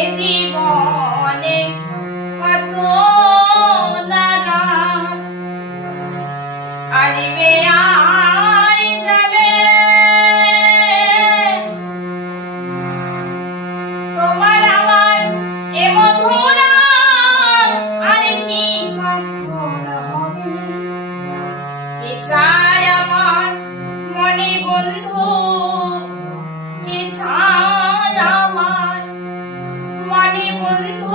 এ জীবনে কত না রাত আসবে আর যাবে, তোমার আমার এ মধুর আর কি কখন হবে। কি চায় আমার মনে বন্ধু, কি চায় আমার মনে বন্ধু।